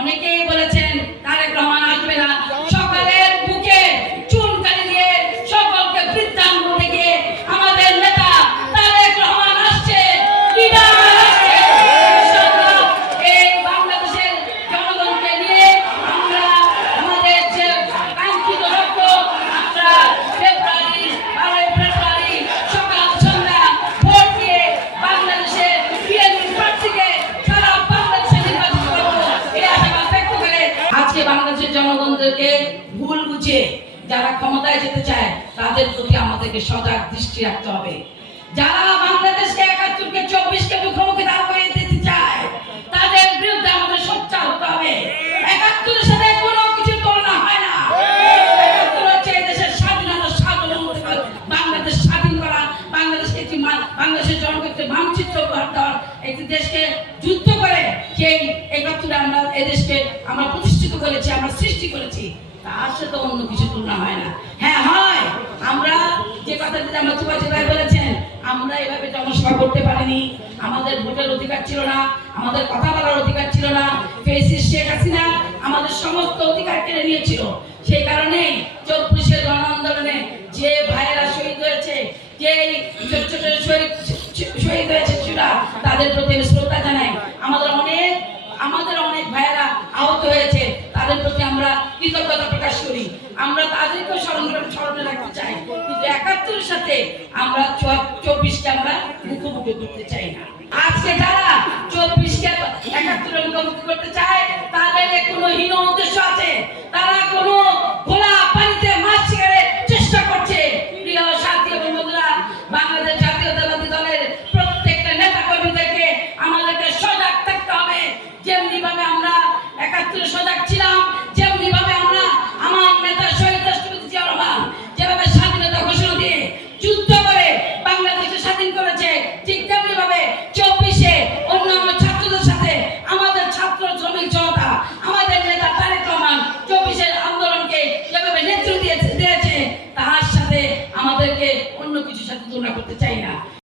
অনেকেই বলেছেন আজকে বাংলাদেশের জনগণদেরকে ভুল বুঝে যারা ক্ষমতায় যেতে চায়, তাদের প্রতি আমাদেরকে সজাগ দৃষ্টি রাখতে হবে। যারা বাংলাদেশকে একাত্তরকে চব্বিশকে মুখোমুখি দাঁড় করিয়ে দিতে চায়, তাদের বিরুদ্ধে আমাদের সোচ্চার হতে হবে। একাত্তরের সাথে কোনো কিছু তুলনা হয় না। একাত্তর হচ্ছে দেশের স্বাধীনতা সার্বভৌমত্ব। বাংলাদেশ স্বাধীন করা, বাংলাদেশকে একটি বাংলাদেশের জনগণকে মানচিত্র দেওয়ার একটি দেশকে যুদ্ধ একাত্তরে আমরা প্রতিষ্ঠিত করেছি, আমরা সৃষ্টি করেছি তার সাথে অন্য কিছু তুলনা হয় না। হ্যাঁ হয়, আমরা যে কথাটি আমরা চুপাচি ভাই বলেছেন, আমরা এভাবে জনসভা করতে পারিনি, আমাদের ভোটের অধিকার ছিল না, আমাদের কথা বলার অধিকার ছিল না, ফেসিস শেখ হাসিনা আমাদের সমস্ত অধিকার কেড়ে নিয়েছিল। সেই কারণেই চব্বিশের গণ আন্দোলনে যে ভাইয়েরা শহীদ হয়েছে, যে ছোট ছোট শহীদ শহীদ হয়েছে তাদের প্রতি শ্রদ্ধা জানাই। আমাদের অনেক, আমাদের আমরা কৃতজ্ঞতা প্রকাশ করি। আমরা তাদেরকেও স্মরণ স্মরণে রাখতে চাই। কিন্তু একাত্তরের সাথে আমরা চব্বিশকে আমরা মুখোমুখি করতে চাই না। আজকে যারা চব্বিশকে একাত্তরের মুখোমুখি করতে চায়, তাদের কোনো হীন উদ্দেশ্য আছে। তারা কোনো খোলা পানিতে মাছ শিকারে চেষ্টা করছে। প্রিয় সাথী এবং বন্ধুরা, বাংলাদেশ জাতীয়তাবাদী দলের প্রত্যেকটা নেতা কর্মীদেরকে আমাদেরকে সজাগ থাকতে হবে। যেমনিভাবে আমরা একাত্তর সজাগ অন্য কিছুর সাথে তুলনা করতে চাই না।